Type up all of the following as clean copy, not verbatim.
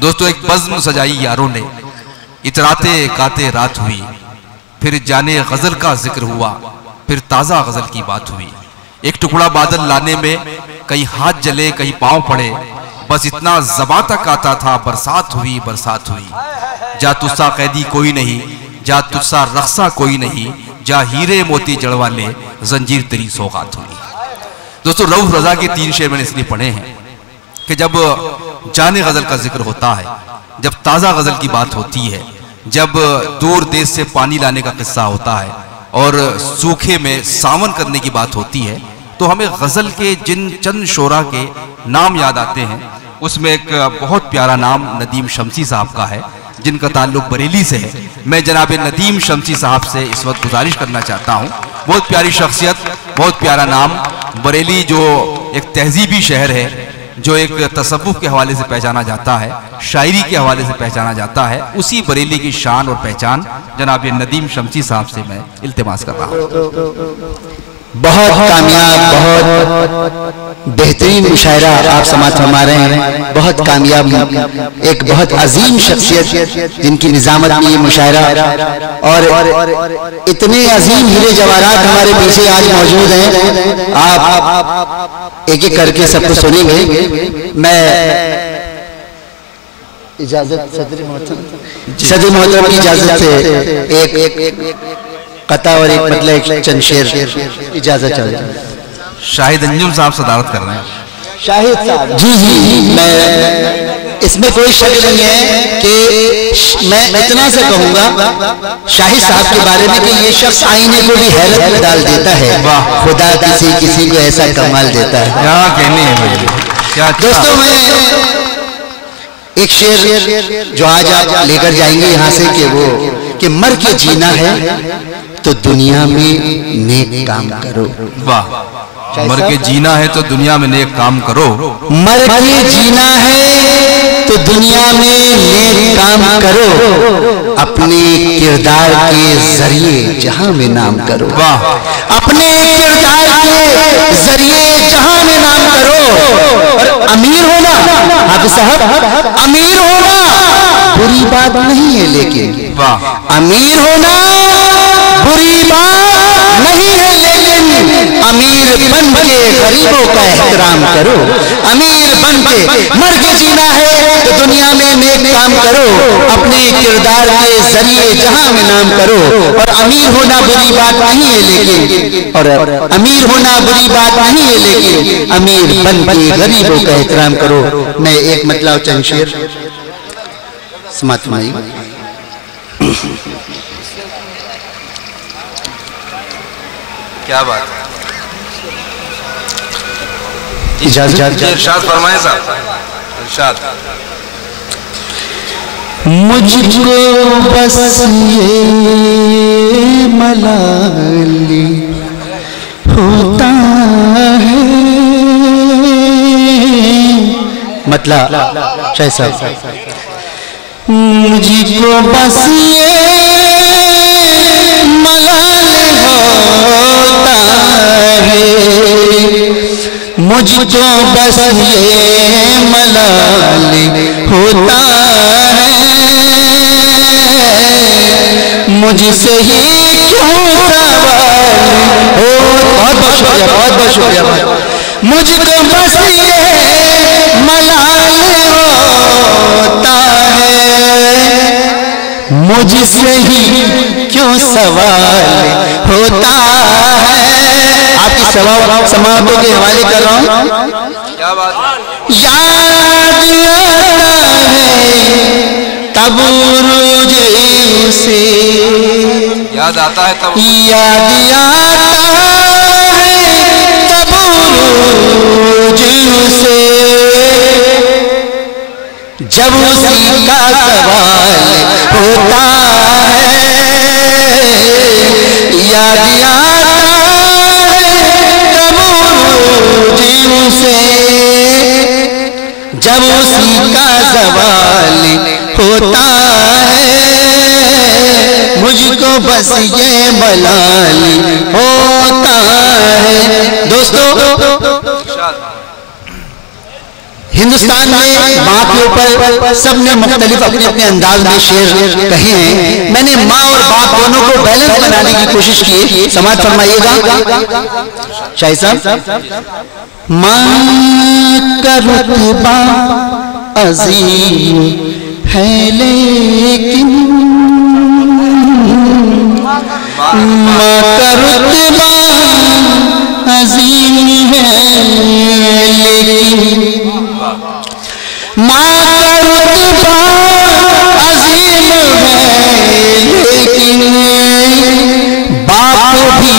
दोस्तों, एक बज़्म सजाई यारों ने, इतराते गाते रात हुई, फिर जाने गजल का जिक्र हुआ, फिर ताज़ा गजल की बात हुई। एक टुकड़ा बादल लाने में कहीं हाथ जले कहीं पांव पड़े, बस इतना ज़बां तक आता था बरसात हुई बरसात हुई। जा तुस्सा कैदी कोई नहीं, जा तुस्सा रख्सा कोई नहीं, जा हीरे मोती जड़वा ले जंजीर तेरी सौगात हुई। दोस्तों, रऊफ रजा के 3 शेर मैंने इसलिए पढ़े हैं कि जब जाने गजल का जिक्र होता है, जब ताज़ा गजल की बात होती है, जब दूर देश से पानी लाने का किस्सा होता है और सूखे में सावन करने की बात होती है, तो हमें गजल के जिन चंद शोरा के नाम याद आते हैं, उसमें एक बहुत प्यारा नाम नदीम शमसी साहब का है, जिनका ताल्लुक बरेली से है। मैं जनाब नदीम शमसी साहब से इस वक्त गुजारिश करना चाहता हूँ। बहुत प्यारी शख्सियत, बहुत प्यारा नाम। बरेली जो एक तहजीबी शहर है, जो एक तसव्वुफ के हवाले से पहचाना जाता है, शायरी के हवाले से पहचाना जाता है, उसी बरेली की शान और पहचान जनाब नदीम शमसी साहब से मैं इल्तिमास कर रहा हूँ। बहुत कामयाब, बहुत बेहतरीन मुशायरा आप समाअत फरमा रहे हैं। बहुत कामयाब, एक बहुत अजीम शख्सियत जिनकी निजामत में ये मुशायरा, और इतने अजीम हीरे जवाहरात हमारे पीछे आज मौजूद हैं। आप एक एक करके सबको सुनेंगे। मैं इजाजत सदर मोहतरम की इजाजत से एक कता और एक मतलब एक चंद शेर इजाजत चाहिए। शाहिद अंजुम साहब सदारत कर रहे हैं। शाहिद साहब, जी जी, मैं इसमें कोई शक नहीं है कि मैं इतना से कहूंगा शाहिद साहब के बारे में कि ये शख्स आईने को भी हैरत में डाल देता है। खुदा किसी को ऐसा कमाल देता है। क्या कहने हैं क्या दोस्तों, मैं एक शेर जो आज आप लेकर जाएंगे यहाँ से कि मर के जीना है तो दुनिया में नेक काम करो। वाह, मर के जीना है तो दुनिया में नेक काम करो। मर के जीना है तो दुनिया में नेक काम करो, अपने किरदार के जरिए जहां में नाम करो। वाह, अपने किरदार के जरिए जहां में नाम करो। और अमीर होना, हाफिज साहब, अमीर होना बुरी बात नहीं है, लेकिन वाह, अमीर होना बुरी बात नहीं है, लेकिन अमीर बन के गरीबों का एहतराम करो। अमीर बन के मर के जीना है तो दुनिया में नेक काम करो, अपने किरदार के जरिए जहां में नाम करो। और अमीर होना बुरी बात नहीं है, लेकिन और अमीर होना बुरी बात नहीं है, लेकिन अमीर बन के गरीबों का एहतराम करो। मैं एक मतलब चंद शेर समाप्त माई। क्या बात है, इरशाद फरमाएं साहब, इरशाद। मुझको बस ये मलाली होता है, मतलब शायद साहब, मुझको बस ये मलाल होता है, मुझको बस ये मलाल होता है, मुझसे ही क्यों सवाल हो। बहुत बहुत शुक्रिया, बहुत बहुत शुक्रिया। मुझको बस ये मलाल होता है, मुझसे ही क्यों सवाल होता है। आपकी समातों के हवाले कर रहा हूँ। क्या बात है, याद आता है तब रोजे उसे, याद आता है तब याद आता है तब से जब उसी का सवाल होता है। याद आता है तब से जब उसी का सवाल होता है। मुझको बस ये मलाल होता है। दोस्तों, हिंदुस्तान में माँ के ऊपर सबने मुख्तलिफ अपने अपने अंदाज में शेर कहे हैं। मैंने माँ और बाप दोनों को बैलेंस बनाने की कोशिश की। समाज फरमाइएगा शाही साहब। माँ का रुतबा अजीम है लेकिन माँ का रुतबा अजीम है लेकिन माँ का रुतबा अजीम है लेकिन बाप भी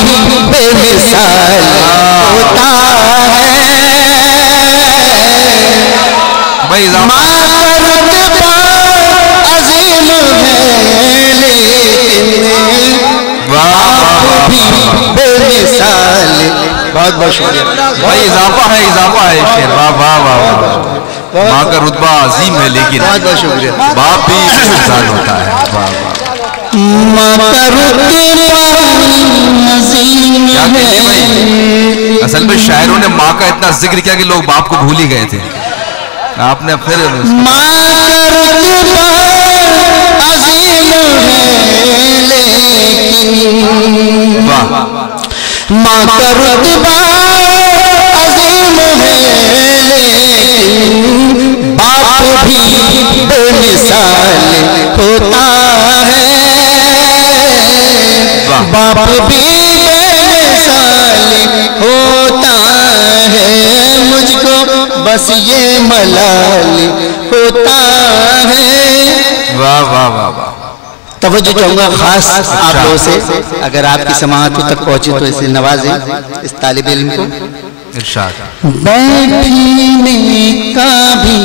बेमिसाल होता है। माँ का रुतबा अजीम है लेकिन बाप भी बेमिसाल। बहुत बहुत शुक्रिया भाई। इजाफा है शेर। वाह वाह वाह। माँ का रुतबा अजीम है लेकिन बहुत बहुत शुक्रिया बाप भी बेमिसाल होता है। वाह वाह। माँ का रुतबा अजीम है भाई। असल में शायरों ने माँ का इतना जिक्र किया कि लोग बाप को भूल ही गए थे। आपने फिर माँ का रुतबा अजीम है लेकिन वाह। माँ का रुतबा अजीम है लेकिन बाप भी बेमिसाल होता है। बाप भी बेमिसाल होता है। मुझको बस ये मलाल होता है। वाह वाह वाह वाह। तवज्जो चाहूंगा खास आप लोगों से, अगर आपकी समाअतों तक पहुंचे तो इसे नवाजें इस तालिब इल्म को। इरशाद। बैठने का भी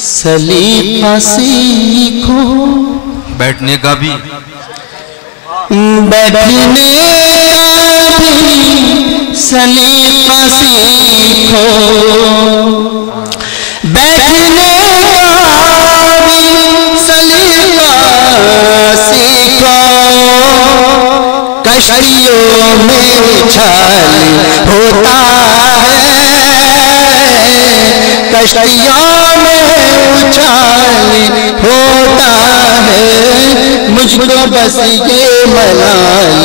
सलीका सीखो। बैठने का भी बैठने का भी सलीका सीखो। बैठने का भी सलीका सीखो। कश्तियों में उछाल होता है। कश्तियों में उछाल होता है। मुझको बस ये मलाल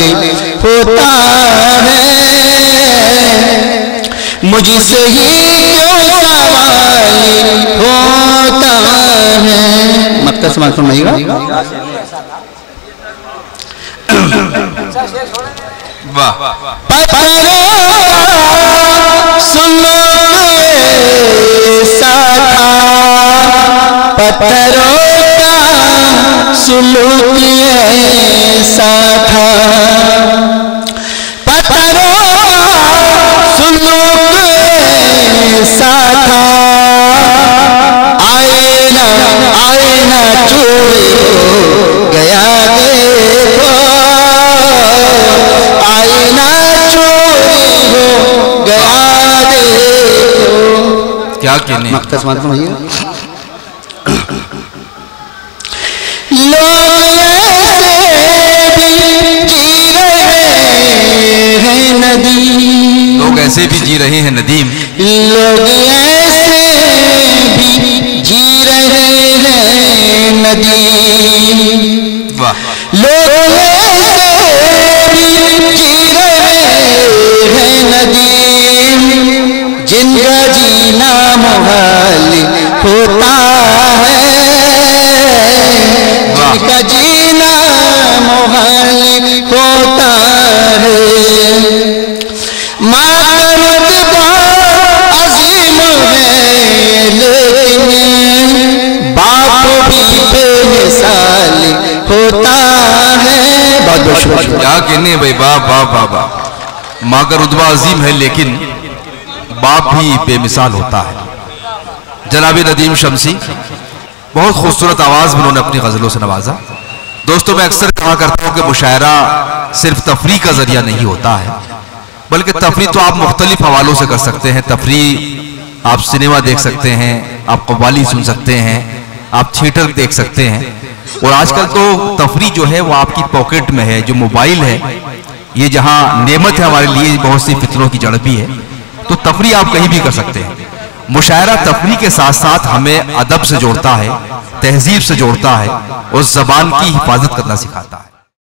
होता है। मुझसे ही क्यों सवाल होता है। मत का सवाल फरमाइएगा। वाह। पत्थरों सुनो साथा। पत्थरों का सुलूक ऐसा था। पत्थरों सुलूक ऐसा था। आईना चोरी हो गया देखो। आईना चोरी हो गया देखो। क्या कहने मख्तस मालूम है लोग ऐसे भी जी रहे हैं नदीम। लोग ऐसे भी जी रहे हैं नदीम। लोग ऐसे भी जी रहे हैं नदीम। वाह। लोग ऐसे भी जी रहे हैं नदीम। जिनका जीना मुहाल होता है। जिनका जीना मुहाल होता है। रुतबा अजीम है लेकिन बाप भी बेमिसाल होता है। बहुत बहुत शुक्रिया। वाह वाह। माँ का रुतबा अजीम है लेकिन बाप भी बेमिसाल होता है। जनाब नदीम शमसी, बहुत खूबसूरत आवाज़ में उन्होंने अपनी गज़लों से नवाजा। दोस्तों, मैं अक्सर कहा करता हूँ कि मुशायरा सिर्फ तफरीह का जरिया नहीं होता है, बल्कि तफरीह तो आप मुख्तलिफ हवालों से कर सकते हैं। तफरीह आप सिनेमा देख सकते हैं, आप कव्वाली सुन सकते हैं, आप थिएटर देख सकते हैं, और आजकल तो तफरीह जो है वो आपकी पॉकेट में है। जो मोबाइल है ये जहाँ नेमत है हमारे लिए, बहुत सी फितरों की जड़ भी है, तो तफरीह आप कहीं भी कर सकते हैं। मुशायरा तफरीह के साथ साथ हमें अदब से जोड़ता है, तहजीब से जोड़ता है, और ज़बान की हिफाजत करना सिखाता है।